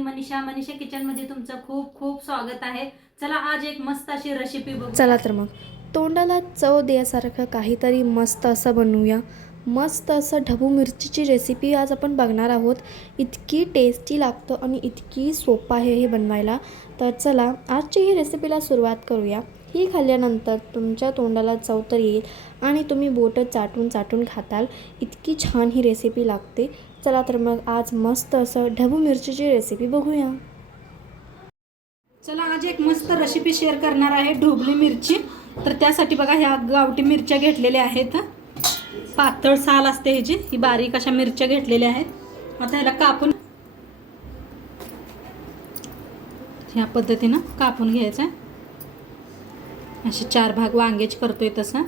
मी मनीषा किचनमध्ये तुमचं खूप खूप स्वागत आहे। चला आज एक मस्त अशी रेसिपी बघू। चला तर मग तोंडाला चव देण्यासारखं काहीतरी मस्त असं बनवूया। मस्त असं ढबू मिरचीची रेसिपी आज आपण बघणार आहोत। इतकी टेस्टी लागतं आणि इतकी सोपं आहे हे बनवायला। तर चला आजची ही रेसिपीला सुरुवात करूया। ही खाल्ल्यानंतर तुमच्या तोंडाला चव तर येईल आणि तुम्ही बोटं चाटून चाटून खाताल, इतकी छान ही रेसिपी लागते। चला तर मग आज मस्त असं ढबू मिरचीची रेसिपी बघूया। चला आज एक मस्त रेसिपी शेअर करणार आहे, ढोबली मिरची। तर त्यासाठी बघा ह्या गावठी मिरच्या घेतलेल्या आहेत। पातळ साल असते ह्याची, ही बारीक अशा मिरच्या घेतलेल्या आहेत। आता ह्याला कापून ह्या पद्धतीनं कापून घ्यायचं आहे। असे 4 भाग वांग्याचे करतोय तसं।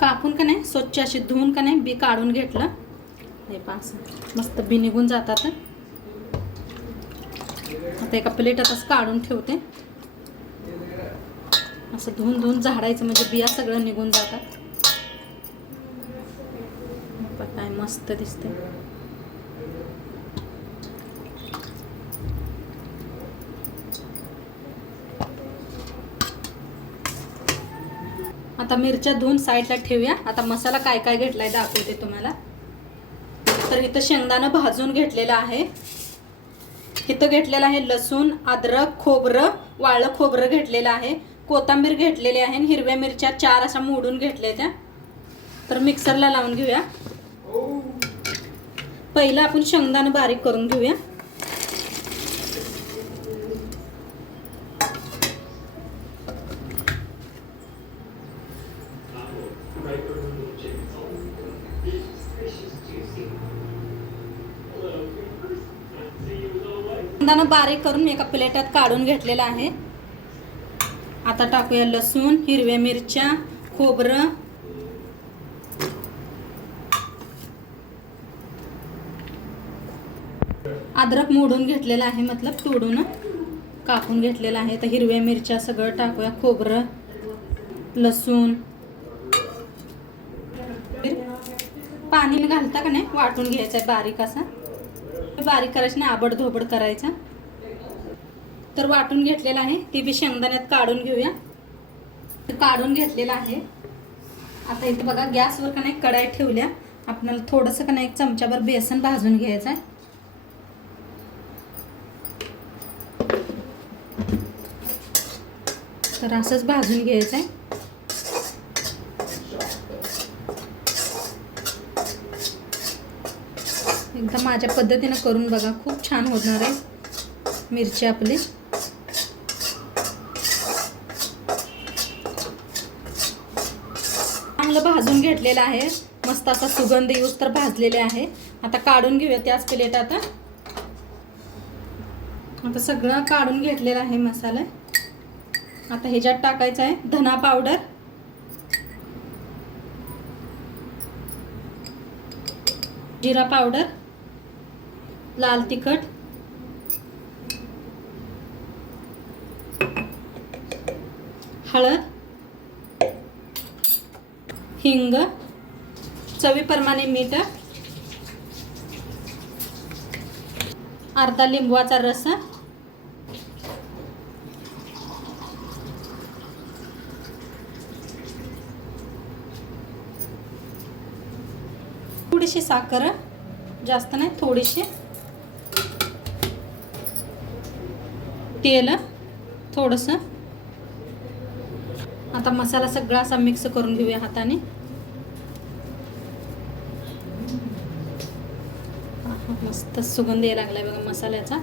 कापून का नाही स्वच्छ अशी धुवून का नाही बी काढून घेतलं। हे पास मस्त बी निघून जातात। आता एका प्लेटात असं काढून ठेवते। असं धुवून धुवून झाडायचं म्हणजे बिया सगळं निघून जातात। काय मस्त दिसते। आता मिरच्या धुवून साईडला ठेवूया। आता मसाला काय काय घेतलाय दाखवते तुम्हाला। तर इथं शेंगदाणा भाजून घेतलेला आहे। इथं घेतलेला आहे लसूण, अद्रक, खोबरं, वाळलं खोबरं घेतलेलं आहे। कोथिंबीर घेतलेली आहे। हिरव्या मिरच्या 4 अशा मोडून घेतलेल्या। तर मिक्सरला लावून घेऊया। पहिला आपण शेंगदाणा बारीक करून घेऊया। शेंगदाणा बारीक करून एका प्लेटात काढून घेतलेला आहे। आता टाकूया लसूण, हिरव्या मिरच्या, खोबरं, अद्रक मोडून घेतलेला आहे, मतलब तोडून कापून घेतलेला आहे। तर हिरव्या मिरच्या सगळं टाकूया, खोबरं, लसूण, पाणी घालता का नाही वाटून घ्यायचं आहे बारीक असं। बारीक करायचं नाही, आबड धोबड करायचं। तर वाटून घेतलेला आहे, ती बी शेंगदाण्यात काढून घेऊया। काढून घेतलेला आहे। आता इथे बघा गॅसवर का नाही कढई ठेवल्या। आपल्याला थोडंसं का नाही 1 चमचाभर बेसन भाजून घ्यायचं आहे। तर असंच भाजून घ्यायचं आहे। एकदा माझ्या पद्धतीने करून बघा, खूप छान होणार आहे मिरची आपली। चांगलं भाजून घेतलेलं आहे, मस्त असा सुगंध येऊस तर भाजलेले आहे। आता काढून घेऊया त्याच प्लेटात। आता सगळं काढून घेतलेलं आहे मसाला। आता ह्याच्यात टाकायचं आहे धना पावडर, जिरा पावडर, लाल तिखट, हळद, हिंग, चवीप्रमाणे मीठ, अर्धा लिंबूचा रस, थोडीशी साखर, जास्त नाही, थोडीशी तेल, थोडंसं। आता मसाला सगळा असा मिक्स करून घेऊया हाताने। मस्त सुगंध यायला लागलाय बघा मसाल्याचा।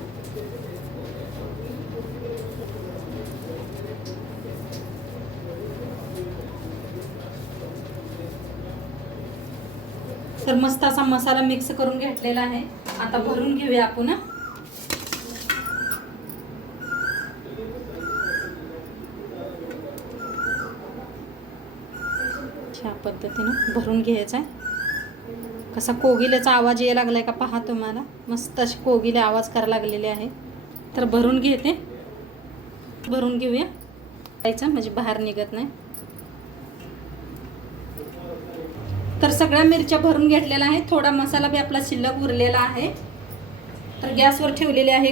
तर मस्त असा मसाला मिक्स करून घेतलेला आहे। आता भरून घेऊया आपण। अशा पद्धतीनं भरून घ्यायचं आहे। कसा कोगिलेचा आवाज यायला लागलाय का पहा तुम्हाला, मस्त अशी कोगिले आवाज करायला लागलेले आहे। तर भरून घेते, भरून घेऊया म्हणजे बाहेर निघत नाही। तर सगळ्या मिरच्या भरून घेतलेल्या आहे. थोडा मसाला बी आपला शिल्लक उरलेला आहे. तर गॅसवर ठेवलेली आहे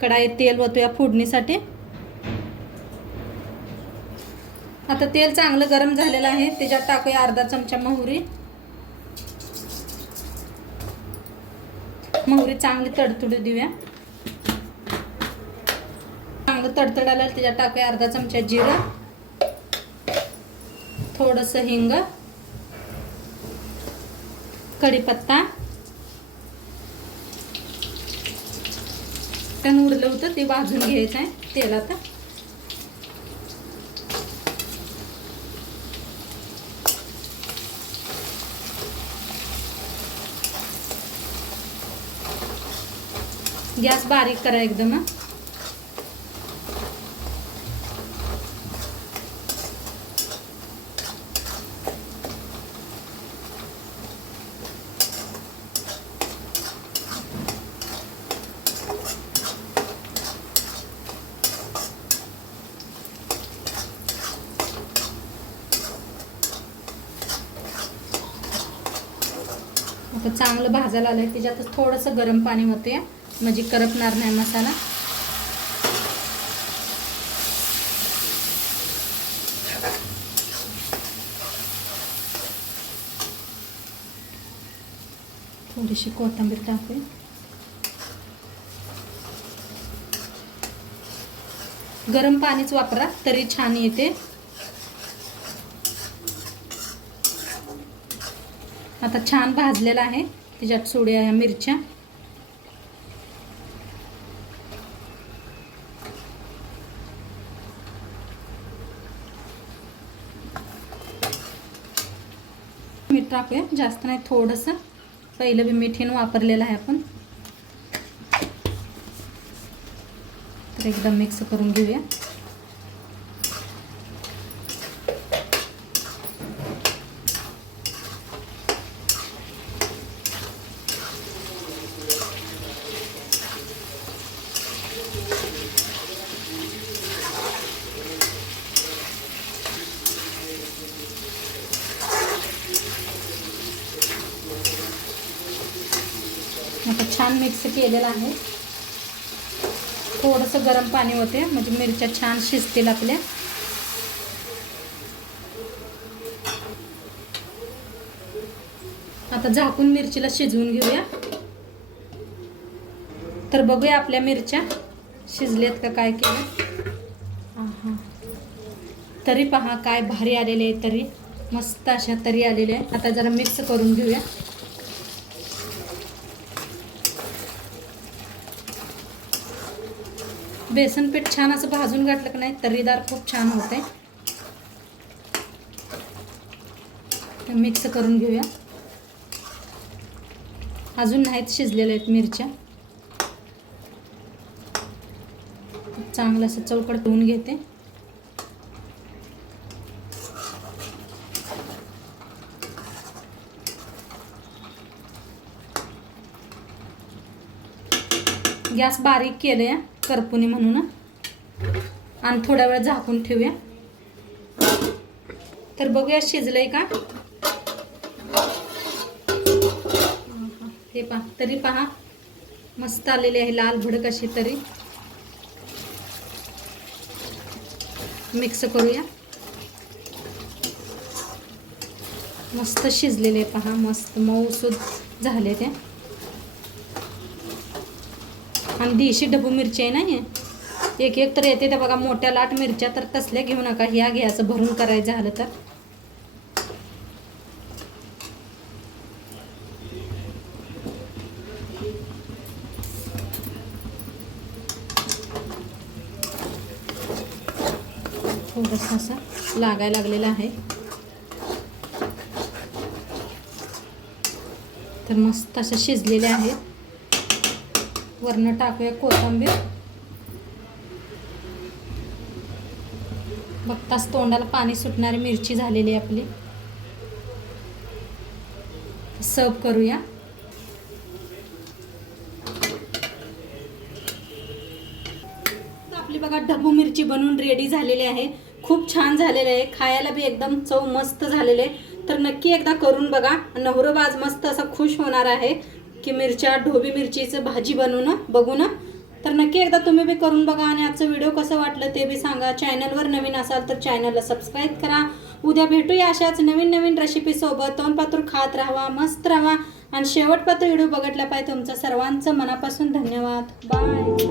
कढाईत तेल ओतूया फोडणीसाठी. आता तेल चांगलं गरम झालेलं आहे. त्याच्यात टाकूया अर्धा चमचा मोहरी चांगली तडतडू देऊया. चांगलं तडतडायला त्याच्यात टाकूया अर्धा चमचा जिरं, थोडंसं हिंग, कढीपत्ता, त्यानं उरलं होतं ते भाजून घ्यायचं आहे तेलात. गॅस बारीक करा एकदम. आता चांगलं भाजायला आलंय. त्याच्यात थोडंसं गरम पाणी होते म्हणजे करपणार नाही मसाला. थोडीशी कोथिंबीर टाकूया. गरम पाणीच वापरा तरी छान येते. आता छान भाजलेला आहे. त्याच्यात सोडूया या मिरच्या. मीठ टाकूया, जास्त नाही, थोडंसं. पहिलं बी मीठीनं वापरलेलं आहे आपण. तर एकदम मिक्स करून घेऊया. आता छान मिक्स केलेलं आहे. थोडंसं गरम पाणी होते म्हणजे मिरच्या छान शिजतील आपल्या. आता झाकून मिरचीला शिजवून घेऊया. तर बघूया आपल्या मिरच्या शिजल्यात का काय केलं. तरी पहा काय भारी आलेले आहे. तरी मस्त अशा तरी आलेले आहे. आता जरा मिक्स करून घेऊया. बेसन पीठ छान असं भाजून घातलं की नाही तरीदार खूप छान होते. मिक्स करून घेऊया. अजून नाहीत शिजलेल्या आहेत मिरच्या. चांगलं असं चौकट धुवून घेते. गॅस बारीक केले करपुनी म्हणून आणि थोडा वेळ झाकून ठेवूया. तर बघूया शिजलंय का. हे पहा तरी पहा मस्त आलेली आहे लाल भडक अशी तरी. मिक्स करूया. मस्त शिजलेले पहा, मस्त मऊसूद झाले ते. आणि देशी ढबू मिरची आहे ना, एक एक तर येते त्या बघा मोठ्या लाट मिरच्या, तर तसल्या घेऊ नका, ह्या घ्यायचं भरून करायचं झालं तर. थोडंसं असं लागायला लागलेलं आहे. तर मस्त असं शिजलेले आहेत. वरनं टाकूया कोथिंबीर. बघताच तोंडाला पाणी सुटणारी मिरची झालेली आहे आपली. सर्व करूया. आपली बघा ढबू मिरची बनवून रेडी झालेली आहे. खूप छान झालेली आहे. खायला बी एकदम चव मस्त झालेली आहे. तर नक्की एकदा करून बघा. नवरब आज मस्त असा खुश होणार आहे की मिरच्या ढोबी मिरचीचं भाजी बनवून बघून. तर नक्की एकदा तुम्ही बी करून बघा आणि आजचं व्हिडिओ कसं वाटलं ते बी सांगा. चॅनलवर नवीन असाल तर चॅनलला सबस्क्राईब करा. उद्या भेटूया अशाच नवीन नवीन रेसिपीसोबत. तोंडपातूर खात राहा, मस्त राहा आणि शेवटपर्यंत व्हिडिओ बघितला पाहिजे. तुमचं सर्वांचं मनापासून धन्यवाद. बाय.